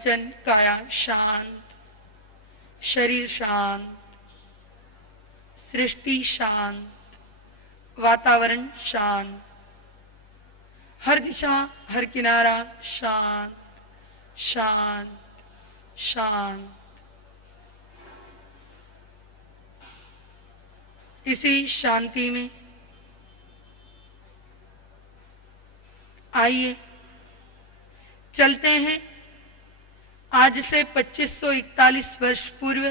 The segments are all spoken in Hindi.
वचन काया शांत, शरीर शांत, सृष्टि शांत, वातावरण शांत, हर दिशा हर किनारा शांत शांत शांत। इसी शांति में आइए चलते हैं आज से 2541 वर्ष पूर्व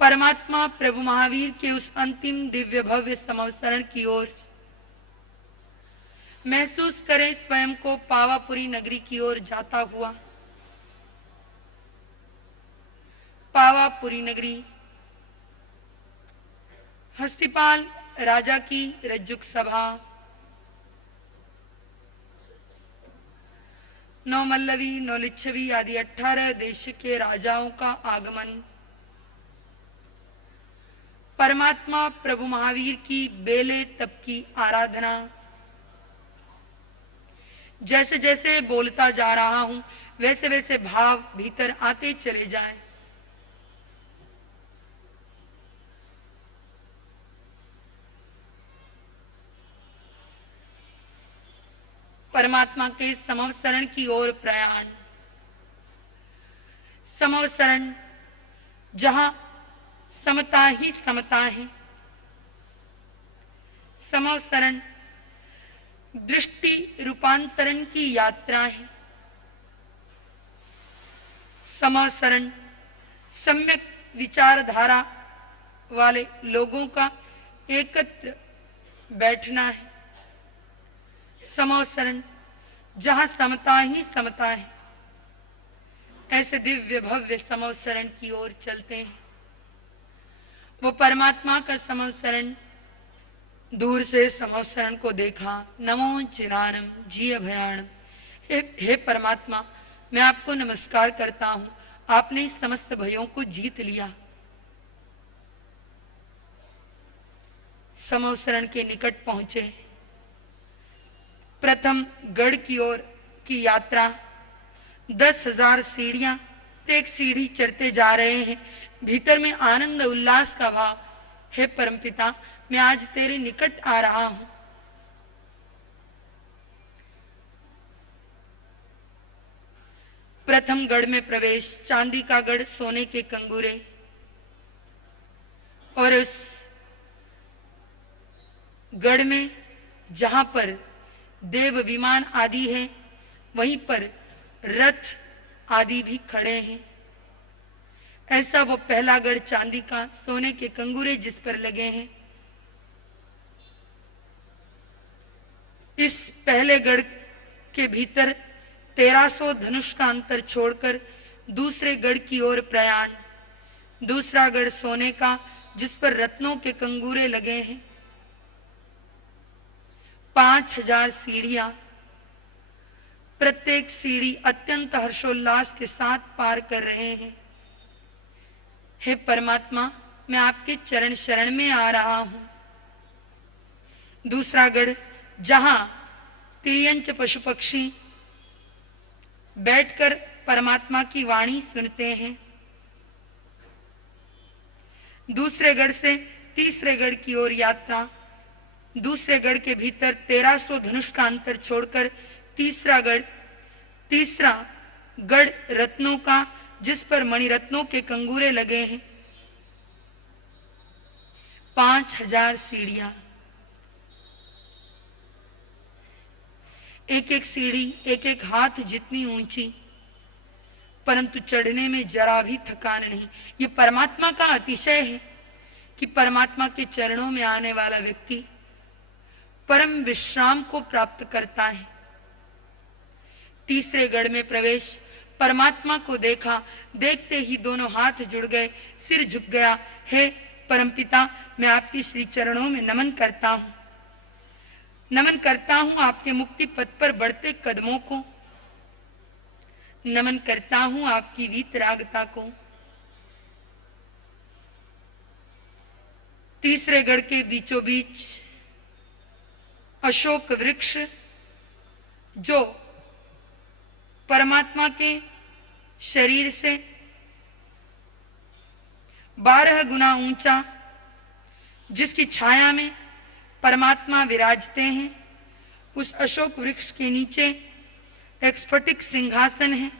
परमात्मा प्रभु महावीर के उस अंतिम दिव्य भव्य समवसरण की ओर। महसूस करें स्वयं को पावापुरी नगरी की ओर जाता हुआ। पावापुरी नगरी हस्तिपाल राजा की रज्जुक सभा, नौ मल्लवी नौ लिच्छवी आदि 18 देश के राजाओं का आगमन, परमात्मा प्रभु महावीर की बेले तप की आराधना। जैसे जैसे बोलता जा रहा हूं वैसे वैसे भाव भीतर आते चले जाएं। परमात्मा के समवसरण की ओर प्रयाण। समवसरण जहां समता ही समता है। समवसरण दृष्टि रूपांतरण की यात्रा है। समवसरण सम्यक विचारधारा वाले लोगों का एकत्र बैठना है। समवसरण जहां समता ही समता है। ऐसे दिव्य भव्य समवसरण की ओर चलते हैं। वो परमात्मा का समवसरण, दूर से समवसरण को देखा। नमो चिरानम जी अभयाणम। हे परमात्मा, मैं आपको नमस्कार करता हूं, आपने समस्त भयों को जीत लिया। समवसरण के निकट पहुंचे। प्रथम गढ़ की ओर की यात्रा। 10,000 सीढ़ियां, एक सीढ़ी चढ़ते जा रहे हैं। भीतर में आनंद उल्लास का भाव। हे परमपिता, मैं आज तेरे निकट आ रहा हूं। प्रथम गढ़ में प्रवेश। चांदी का गढ़, सोने के कंगूरे, और उस गढ़ में जहां पर देव विमान आदि है, वहीं पर रथ आदि भी खड़े हैं। ऐसा वो पहला गढ़ चांदी का, सोने के कंगूरे जिस पर लगे हैं। इस पहले गढ़ के भीतर 1300 धनुष का अंतर छोड़कर दूसरे गढ़ की ओर प्रयाण। दूसरा गढ़ सोने का, जिस पर रत्नों के कंगूरे लगे हैं। 5000 सीढ़ियां, प्रत्येक सीढ़ी अत्यंत हर्षोल्लास के साथ पार कर रहे हैं। हे परमात्मा, मैं आपके चरण शरण में आ रहा हूं। दूसरा गढ़ जहां तिर्यंच पशु पक्षी बैठकर परमात्मा की वाणी सुनते हैं। दूसरे गढ़ से तीसरे गढ़ की ओर यात्रा। दूसरे गढ़ के भीतर 1300 धनुष का अंतर छोड़कर तीसरा गढ़ रत्नों का, जिस पर मणिरत्नों के कंगूरे लगे हैं। 5000 सीढ़ियां, एक एक सीढ़ी एक एक हाथ जितनी ऊंची, परंतु चढ़ने में जरा भी थकान नहीं। ये परमात्मा का अतिशय है कि परमात्मा के चरणों में आने वाला व्यक्ति परम विश्राम को प्राप्त करता है। तीसरे गढ़ में प्रवेश। परमात्मा को देखा, देखते ही दोनों हाथ जुड़ गए, सिर झुक गया। हे परमपिता, मैं आपके श्री चरणों में नमन करता हूं। नमन करता हूं आपके मुक्ति पथ पर बढ़ते कदमों को। नमन करता हूं आपकी वीतरागता को। तीसरे गढ़ के बीचों बीच अशोक वृक्ष, जो परमात्मा के शरीर से 12 गुना ऊंचा, जिसकी छाया में परमात्मा विराजते हैं, उस अशोक वृक्ष के नीचे एक स्फटिक सिंहासन है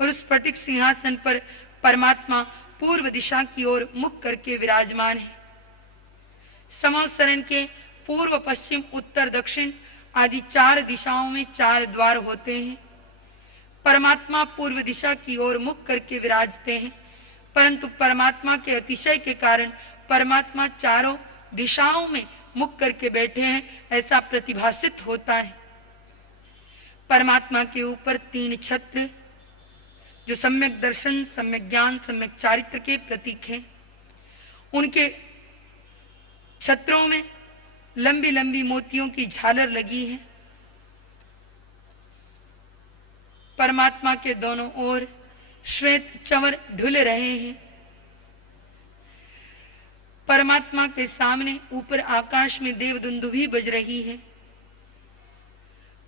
और उस स्फटिक सिंहासन पर परमात्मा पूर्व दिशा की ओर मुख करके विराजमान है। समवसरण के पूर्व, पश्चिम, उत्तर, दक्षिण आदि 4 दिशाओं में 4 द्वार होते हैं। परमात्मा पूर्व दिशा की ओर मुख करके विराजते हैं, परंतु परमात्मा के अतिशय के कारण परमात्मा चारों दिशाओं में मुख करके बैठे हैं, ऐसा प्रतिभासित होता है। परमात्मा के ऊपर 3 छत्र, जो सम्यक दर्शन, सम्यक ज्ञान, सम्यक चारित्र के प्रतीक हैं, उनके छत्रों में लंबी लंबी मोतियों की झालर लगी है। परमात्मा के दोनों ओर श्वेत चंवर ढुल रहे हैं। परमात्मा के सामने ऊपर आकाश में देवदुंदुभी बज रही है।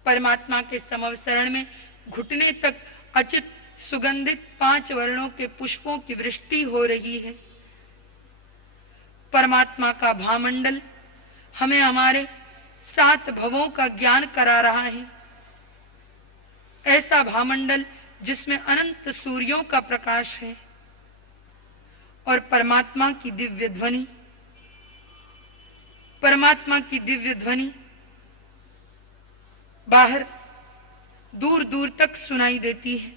परमात्मा के समवसरण में घुटने तक अचित सुगंधित 5 वर्णों के पुष्पों की वृष्टि हो रही है। परमात्मा का भामंडल हमें हमारे 7 भवों का ज्ञान करा रहा है। ऐसा भामंडल जिसमें अनंत सूर्यों का प्रकाश है और परमात्मा की दिव्य ध्वनि, परमात्मा की दिव्य ध्वनि बाहर दूर दूर तक सुनाई देती है।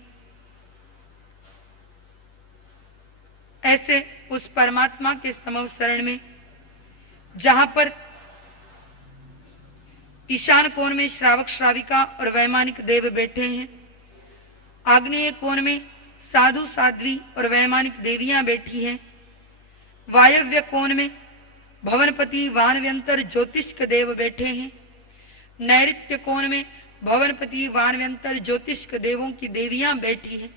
ऐसे उस परमात्मा के समवसरण में, जहां पर ईशान कोण में श्रावक श्राविका और वैमानिक देव बैठे हैं, आग्नेय कोण में साधु साध्वी और वैमानिक देवियां बैठी हैं, वायव्य कोण में भवनपति वानव्यंतर ज्योतिष्क देव बैठे हैं, नैऋत्य कोण में भवनपति वानव्यंतर ज्योतिष्क देवों की देवियां बैठी हैं।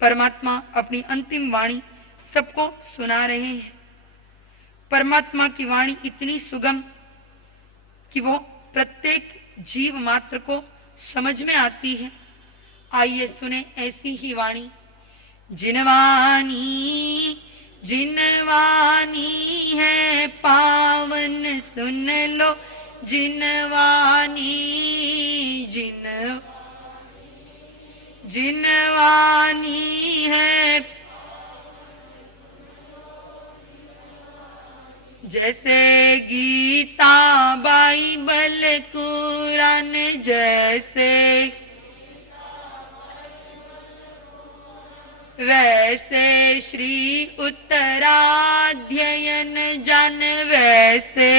परमात्मा अपनी अंतिम वाणी सबको सुना रहे हैं। परमात्मा की वाणी इतनी सुगम कि वो प्रत्येक जीव मात्र को समझ में आती है। आइए सुने ऐसी ही वाणी। जिनवानी जिनवानी है पावन, सुन लो जिनवानी, जिनवानी है जैसे गीता बाइबल कुरान, जैसे वैसे श्री उत्तराध्ययन जन, वैसे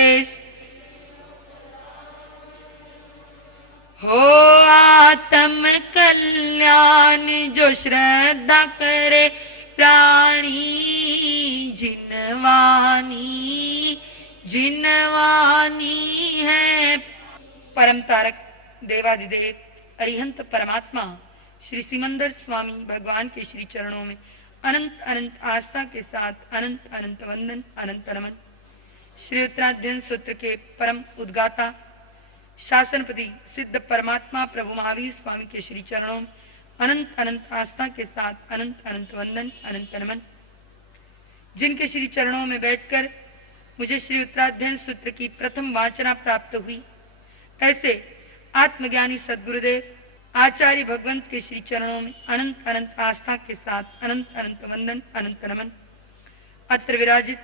हो आत्म कल्याण जो श्रद्धा करे प्राणी। जिनवानी जिनवानी है परम तारक देवादिदेव अरिहंत परमात्मा श्री सिमंदर स्वामी भगवान के श्री चरणों में अनंत अनंत आस्था के साथ अनंत अनंत वंदन, अनंत नमन। श्री उत्तराध्ययन सूत्र के परम उद्गाता शासनपति सिद्ध परमात्मा प्रभु महावीर स्वामी के श्री चरणों में अनंत अनंत आस्था के साथ अनंत अनंत वंदन, अनंत नमन। जिनके श्री चरणों में बैठकर मुझे श्री उत्तराध्ययन सूत्र की प्रथम वाचना प्राप्त हुई, ऐसे आत्मज्ञानी सद्गुरुदेव आचार्य भगवंत के श्री चरणों में अनंत अनंत आस्था के साथ अनंत अनंत वंदन, अनंत नमन। अत्र विराजित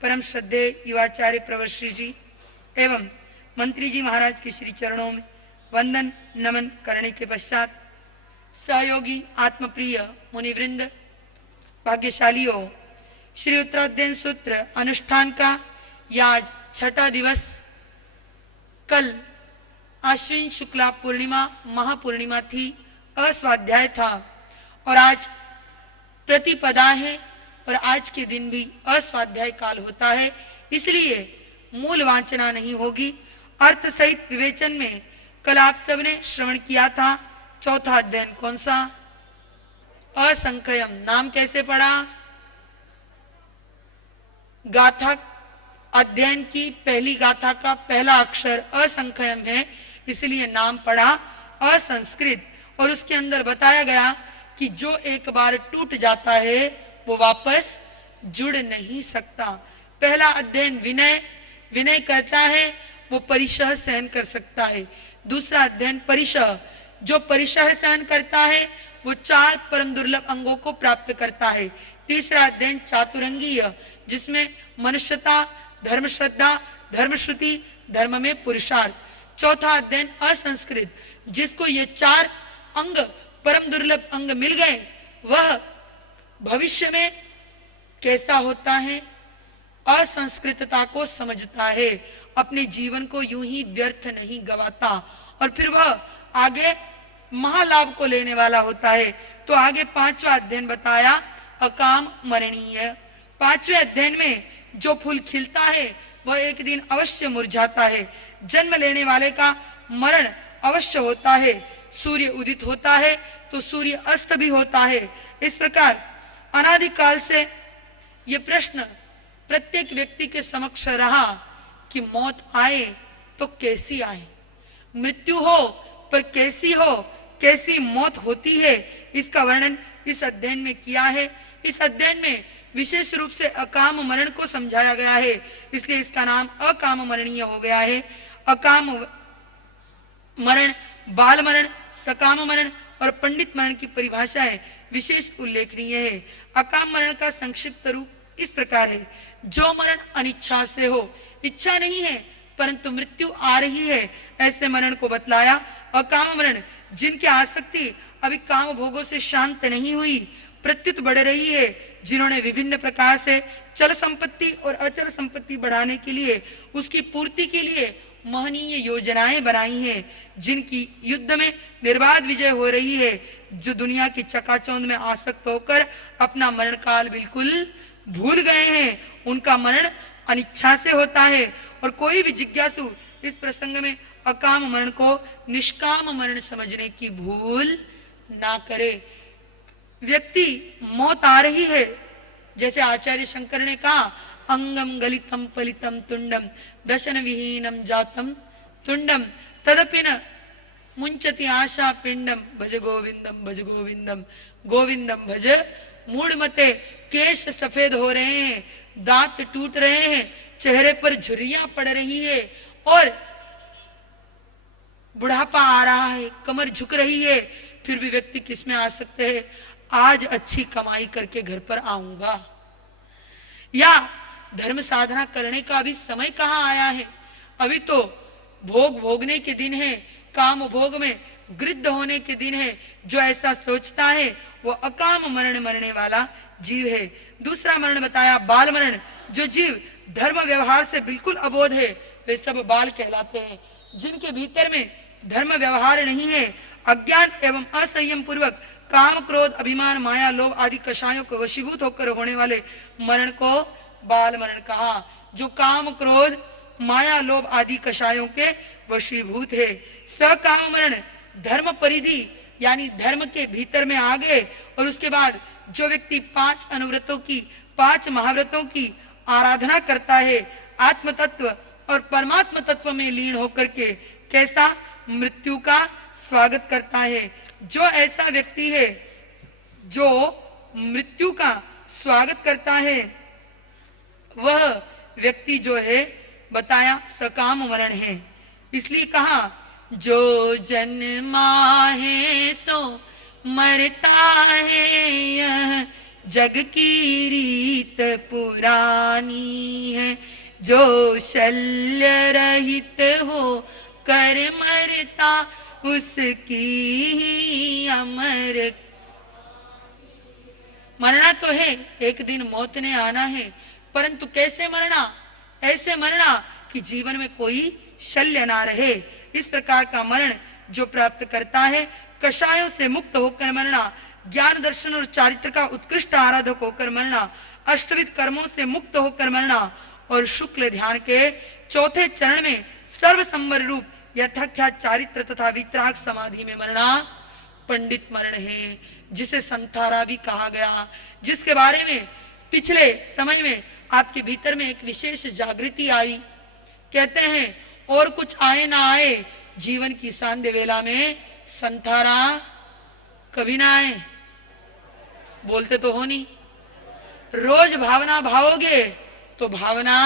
परम श्रद्धेय युवाचार्य प्रवर श्री जी एवं मंत्री जी महाराज के श्री चरणों में वंदन नमन करने के पश्चात सहयोगी आत्मप्रिय मुनिवृंद, भाग्यशालियों, श्री उत्तराध्ययन सूत्र अनुष्ठान का यह आज 6ठा दिवस, कल आश्विन शुक्ला पूर्णिमा महापूर्णिमा थी, अस्वाध्याय था और आज प्रतिपदा है और आज के दिन भी अस्वाध्याय काल होता है, इसलिए मूल वाचना नहीं होगी। अर्थ सहित विवेचन में कल आप सबने श्रवण किया था। चौथा अध्ययन कौन सा? असंख्यम। नाम कैसे पढ़ा? गाथा अध्ययन की पहली गाथा का पहला अक्षर असंख्यम है, इसलिए नाम पढ़ा असंस्कृत। और उसके अंदर बताया गया कि जो एक बार टूट जाता है वो वापस जुड़ नहीं सकता। पहला अध्ययन विनय, विनय करता है वो परिशह सहन कर सकता है। दूसरा अध्ययन परिशह, जो परिशह सहन करता है वो 4 परम दुर्लभ अंगों को प्राप्त करता है। तीसरा अध्ययन चातुरंगीय, जिसमें मनुष्यता, धर्म श्रद्धा, धर्म श्रुति, धर्म में पुरुषार्थ। चौथा अध्ययन असंस्कृत, जिसको ये 4 अंग, परम दुर्लभ अंग मिल गए, वह भविष्य में कैसा होता है, असंस्कृतता को समझता है, अपने जीवन को यूं ही व्यर्थ नहीं गवाता और फिर वह आगे महालाभ को लेने वाला होता है। तो आगे 5वां अध्ययन बताया अकाम मरणीय। 5वें अध्ययन में जो फूल खिलता है वह एक दिन अवश्य मुरझाता है। जन्म लेने वाले का मरण अवश्य होता है। सूर्य उदित होता है तो सूर्य अस्त भी होता है। इस प्रकार अनादिकाल से ये प्रश्न प्रत्येक व्यक्ति के समक्ष रहा कि मौत आए तो कैसी आए, मृत्यु हो पर कैसी हो, कैसी मौत होती है, इसका वर्णन इस अध्ययन में किया है। इस अध्ययन में विशेष रूप से अकाम मरण को समझाया गया है, इसलिए इसका नाम अकाम मरणीय हो गया है। अकाम मरण, बाल मरण, सकाम मरण और पंडित मरण की परिभाषाएं विशेष उल्लेखनीय है। अकाम मरण का संक्षिप्त रूप इस प्रकार है, जो मरण अनिच्छा से हो, इच्छा नहीं है परंतु मृत्यु आ रही है, ऐसे मरण को बतलाया। अकाम मरण, जिनकी आसक्ति अभी काम भोगों से शांत नहीं हुई, प्रत्युत बढ़ रही है, जिन्होंने विभिन्न प्रकार से चल संपत्ति और अचल संपत्ति बढ़ाने के लिए, उसकी पूर्ति के लिए महनीय योजनाएं बनाई हैं, जिनकी युद्ध में निर्बाध विजय हो रही है, जो दुनिया की चकाचौंध में आसक्त होकर अपना मरण काल बिल्कुल भूल गए हैं, उनका मरण अनिच्छा से होता है। और कोई भी जिज्ञासु इस प्रसंग में अकाम मरण को निष्काम मरण समझने की भूल ना करे। व्यक्ति मौत आ रही है, जैसे आचार्य शंकर ने कहा, अंगम गलितम पलितम तुंडम दशन विहीनम जातम तुंडम तदपि न मुंचति आशा पिंडम भज गोविंदम भज गोविंदम गोविंदम भज। मूढ़मते केश सफेद हो रहे हैं, दांत टूट रहे हैं, चेहरे पर झुर्रियां पड़ रही है और बुढ़ापा आ रहा है, कमर झुक रही है, फिर भी व्यक्ति किस में आ सकते हैं, आज अच्छी कमाई करके घर पर आऊंगा, या धर्म साधना करने का अभी समय कहाँ आया है, अभी तो भोग भोगने के दिन है, काम भोग में गृद्ध होने के दिन है। जो ऐसा सोचता है वो अकाम मरण मरने वाला जीव है। दूसरा मरण बताया बाल मरण, जो जीव धर्म व्यवहार से बिल्कुल अबोध है वे सब बाल कहलाते हैं। जिनके भीतर में धर्म व्यवहार नहीं है, अज्ञान एवं असंयम पूर्वक काम क्रोध अभिमान माया लोभ आदि कषायों को वशीभूत होकर होने वाले मरण को बाल मरण कहा। जो काम क्रोध माया लोभ आदि कषायों के वशीभूत है। सकाम मरण धर्म परिधि यानी धर्म के भीतर में आ गए और उसके बाद जो व्यक्ति 5 अनुव्रतों की 5 महाव्रतों की आराधना करता है, आत्म तत्व और परमात्म तत्व में लीन होकर के कैसा मृत्यु का स्वागत करता है। जो ऐसा व्यक्ति है जो मृत्यु का स्वागत करता है, वह व्यक्ति जो है बताया सकाम मरण है। इसलिए कहा जो जन्मा है सो मरता है, यह जग की रीत पुरानी है। जो शल्य रहित हो कर मरता, उसकी ही अमर। मरना तो है, एक दिन मौत ने आना है, परंतु कैसे मरना? ऐसे मरना कि जीवन में कोई शल्य ना रहे। इस प्रकार का मरण जो प्राप्त करता है, कषायों से मुक्त होकर मरना, ज्ञान दर्शन और चारित्र का उत्कृष्ट आराधक होकर मरना, अष्टविध कर्मों से मुक्त होकर मरना और शुक्ल ध्यान के चौथे चरण में सर्वसंवर रूप यथाख्यात चारित्र तथा वितराग समाधि में मरना पंडित मरण है, जिसे संथारा भी कहा गया, जिसके बारे में पिछले समय में आपके भीतर में एक विशेष जागृति आई। कहते हैं और कुछ आए ना आए, जीवन की सांध्य वेला में संथारा कभी ना आए? बोलते तो हो नहीं। रोज भावना भाओगे तो भावना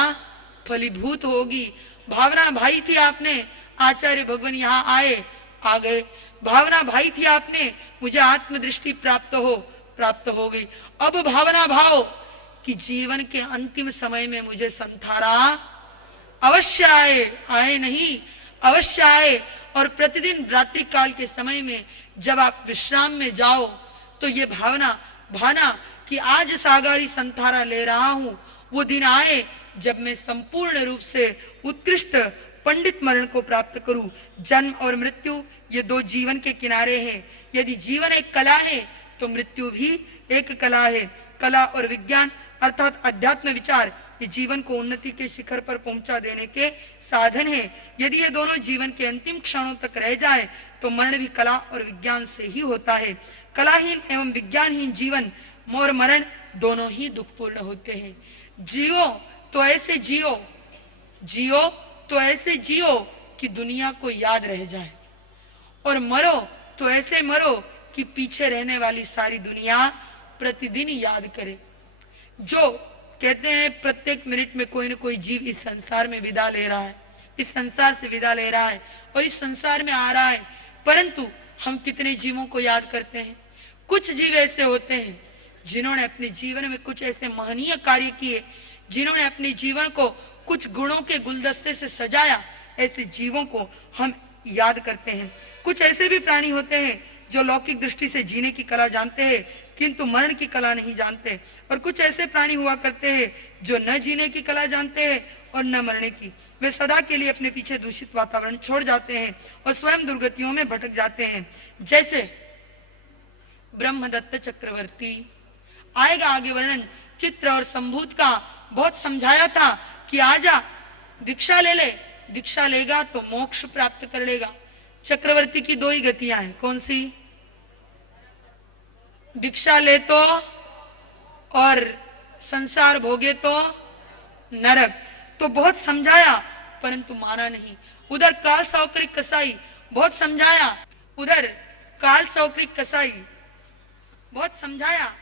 फलीभूत होगी। भावना भाई थी आपने, आचार्य भगवान यहाँ आए, आ गए। भावना भाई थी आपने, मुझे आत्मदृष्टि प्राप्त हो गई। अब भावना भाव कि जीवन के अंतिम समय में मुझे संथारा अवश्य आए, आए नहीं अवश्य आए। और प्रतिदिन रात्रि काल के समय में जब आप विश्राम में जाओ तो ये भावना कि आज सागारी संथारा ले रहा हूं, वो दिन आए जब मैं संपूर्ण रूप से उत्कृष्ट पंडित मरण को प्राप्त करूं। जन्म और मृत्यु ये दो जीवन के किनारे हैं। यदि जीवन एक कला है तो मृत्यु भी एक कला है। कला और विज्ञान अर्थात अध्यात्म विचार ये जीवन को उन्नति के शिखर पर पहुंचा देने के साधन है। यदि ये दोनों जीवन के अंतिम क्षणों तक रह जाए तो मरण भी कला और विज्ञान से ही होता है। कलाहीन एवं विज्ञानहीन जीवन और मरण दोनों ही दुखपूर्ण होते हैं। जियो तो ऐसे जियो कि दुनिया को याद रह जाए, और मरो तो ऐसे मरो कि पीछे रहने वाली सारी दुनिया प्रतिदिन याद करे। जो कहते हैं प्रत्येक मिनट में कोई न कोई जीव इस संसार में विदा ले रहा है, इस संसार से विदा ले रहा है और इस संसार में आ रहा है, परंतु हम कितने जीवों को याद करते हैं? कुछ जीव ऐसे होते हैं जिन्होंने अपने जीवन में कुछ ऐसे महनीय कार्य किए, जिन्होंने अपने जीवन को कुछ गुणों के गुलदस्ते से सजाया, ऐसे जीवों को हम याद करते हैं। कुछ ऐसे भी प्राणी होते हैं जो लौकिक दृष्टि से जीने की कला जानते हैं किंतु मरण की कला नहीं जानते, और कुछ ऐसे प्राणी हुआ करते हैं जो न जीने की कला जानते हैं और न मरने की। वे सदा के लिए अपने पीछे दूषित वातावरण छोड़ जाते हैं और स्वयं दुर्गतियों में भटक जाते हैं। जैसे ब्रह्मदत्त चक्रवर्ती, आएगा आगे वर्णन। चित्र और संभूत का बहुत समझाया था कि आजा दीक्षा ले ले, दीक्षा लेगा तो मोक्ष प्राप्त कर लेगा। चक्रवर्ती की दो ही गतियां हैं, कौन सी? दीक्षा ले तो और संसार भोगे तो नरक। तो बहुत समझाया परंतु माना नहीं। उधर काल सौकरिक कसाई बहुत समझाया, उधर काल सौकरिक कसाई बहुत समझाया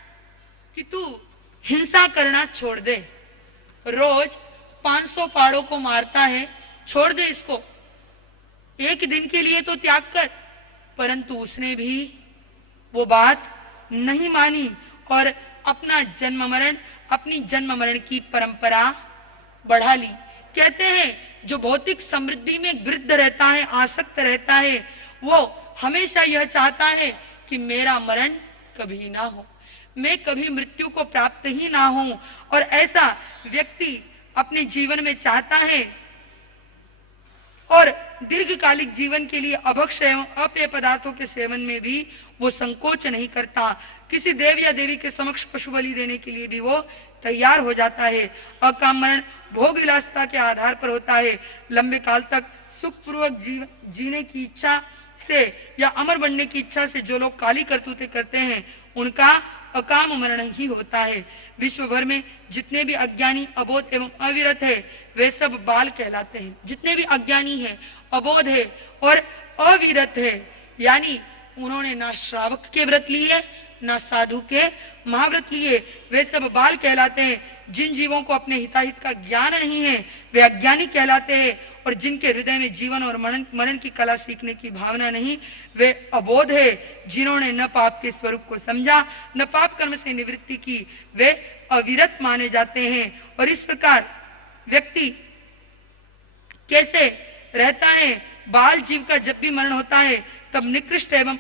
कि तू हिंसा करना छोड़ दे, रोज 500 पाड़ों को मारता है, छोड़ दे इसको, एक दिन के लिए तो त्याग कर। परंतु उसने भी वो बात नहीं मानी और अपनी जन्म मरण की परंपरा बढ़ा ली। कहते हैं जो भौतिक समृद्धि में वृद्ध रहता है, आसक्त रहता है, वो हमेशा यह चाहता है कि मेरा मरण कभी ना हो, मैं कभी मृत्यु को प्राप्त ही ना हूं। और ऐसा व्यक्ति अपने जीवन में चाहता है और दीर्घकालिक जीवन के लिए अभक्ष एवं अपेय पदार्थों के सेवन में भी वो संकोच नहीं करता। किसी देव या देवी के समक्ष पशु बलि देने के लिए भी वो तैयार हो जाता है। अकाम मरण भोग विलासिता के आधार पर होता है। लंबे काल तक सुखपूर्वक जीने की इच्छा से या अमर बनने की इच्छा से जो लोग काली करतूतें करते हैं उनका अकाम मरण ही होता है। विश्व भर में जितने भी अज्ञानी, अबोध एवं अविरत है वे सब बाल कहलाते हैं। जितने भी अज्ञानी है, अबोध है और अविरत है, यानी उन्होंने ना श्रावक के व्रत लिए ना साधु के महाव्रत लिए, वे सब बाल कहलाते हैं। जिन जीवों को अपने हिताहित का ज्ञान नहीं है वे अज्ञानी कहलाते हैं, और जिनके हृदय में जीवन और मरण की कला सीखने की भावना नहीं वे अबोध है। जिन्होंने न पाप के स्वरूप को समझा न पाप कर्म से निवृत्ति की वे अविरत माने जाते हैं। और इस प्रकार व्यक्ति कैसे रहता है? बाल जीव का जब भी मरण होता है तब निकृष्ट एवं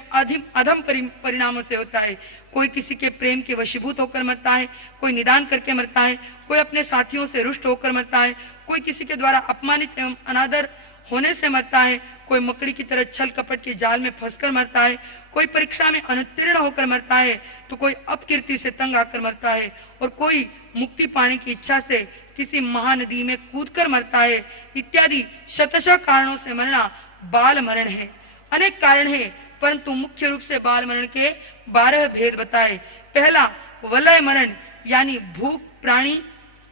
अधम परिणामों से होता है। कोई किसी के प्रेम के वशीभूत होकर मरता है, कोई निदान करके मरता है, कोई अपने साथियों से रुष्ट होकर मरता है, कोई किसी के द्वारा अपमानित एवं अनादर होने से मरता है, कोई मकड़ी की तरह छल कपट के जाल में फंसकर मरता है, कोई परीक्षा में अनुत्तीर्ण होकर मरता है, तो कोई अपकीर्ति से तंग आकर मरता है, और कोई मुक्ति पाने की इच्छा से किसी महानदी में कूदकर मरता है। इत्यादि शतशः कारणों से मरना बाल मरण है। अनेक कारण है परंतु मुख्य रूप से बाल मरण के 12 भेद बताए। पहला वलय मरण, यानी भूख प्राणी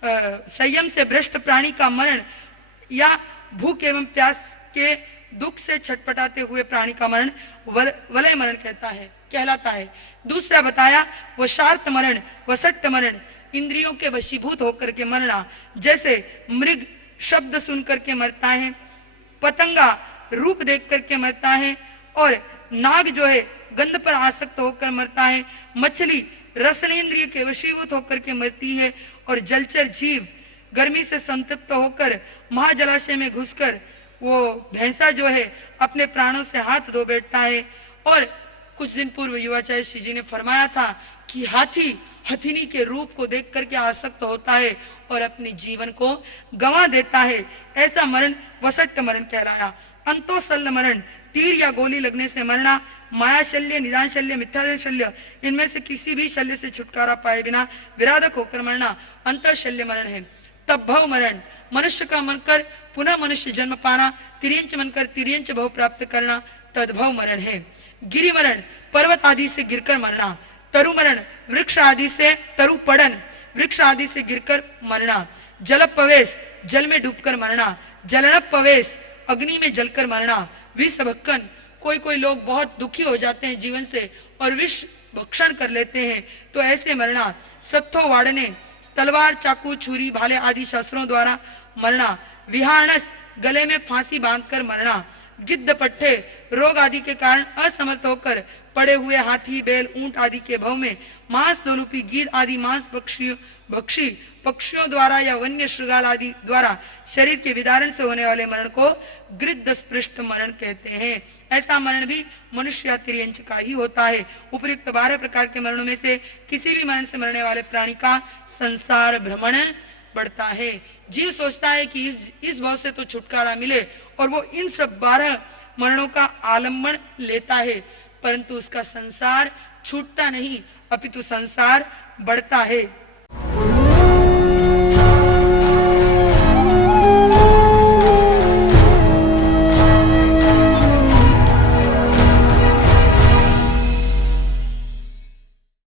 संयम से भ्रष्ट प्राणी का मरण या भूख एवं प्यास के दुख से छटपटाते हुए प्राणी का मरण वलय मरण कहलाता है। दूसरा बताया वशार्थ मरण, वसट्ट मरण, इंद्रियों के वशीभूत होकर के मरना, जैसे मृग शब्द सुन करके मरता है, पतंगा रूप देख करके मरता है, और नाग जो है गंध पर आसक्त होकर मरता है, मछली रसनेन्द्रिय के वशीभूत होकर के मरती है, और जलचर जीव गर्मी से संतप्त होकर महाजलाशय में घुसकर वो भैंसा जो है अपने प्राणों से हाथ धो बैठता है। और कुछ दिन पूर्व युवाचार्य श्री जी ने फरमाया था कि हाथी हथिनी के रूप को देख करके आसक्त होता है और अपने जीवन को गंवा देता है। ऐसा मरण वसट्ट मरण कहलाया। अंतोसल्ल मरण, तीर या गोली लगने से मरना, माया शल्य, निदान शल्य, मिथ्या शल्य, इनमें से किसी भी शल्य से छुटकारा पाए बिना विराधक होकर मरना अंतःशल्य मरण है। तद्भव मरण, मनुष्य का मनकर पुनः मनुष्य जन्म पाना, तिर्यंच मनकर तिर्यंच भव प्राप्त करना, तद्भव मरण है। गिरि मरण, पर्वत आदि से गिरकर मरना। तरु मरण, वृक्ष आदि से तरु पड़न, वृक्ष आदि से गिरकर मरना। जल पवेश, जल में डूबकर मरना। जलन पवेश, अग्नि में जलकर मरना। विष भक्षण, कोई कोई लोग बहुत दुखी हो जाते हैं जीवन से और विष भक्षण कर लेते हैं, तो ऐसे मरना। सत्थो वाड़ने, तलवार चाकू छुरी भाले आदि शस्त्रों द्वारा मरना। विहानस, गले में फांसी बांधकर मरना। गिद्ध पट्टे, रोग आदि के कारण असमर्थ होकर पड़े हुए हाथी बैल ऊंट आदि के भव में मांस दोलूपी गीध आदि मांस भक्षी पक्षियों द्वारा या वन्य श्रृगाल आदि द्वारा शरीर के विदारण से होने वाले मरण को गृद्ध स्पृष्ट मरण कहते हैं। ऐसा मरण भी मनुष्य या तिर्यंच का ही होता है। उपयुक्त 12 प्रकार के मरणों में से किसी भी मरण से मरने वाले प्राणी का संसार भ्रमण बढ़ता है। जीव सोचता है कि इस भव से तो छुटकारा मिले और वो इन सब 12 मरणों का आलम्बन लेता है, परंतु उसका संसार छूटता नहीं, अपितु संसार बढ़ता है।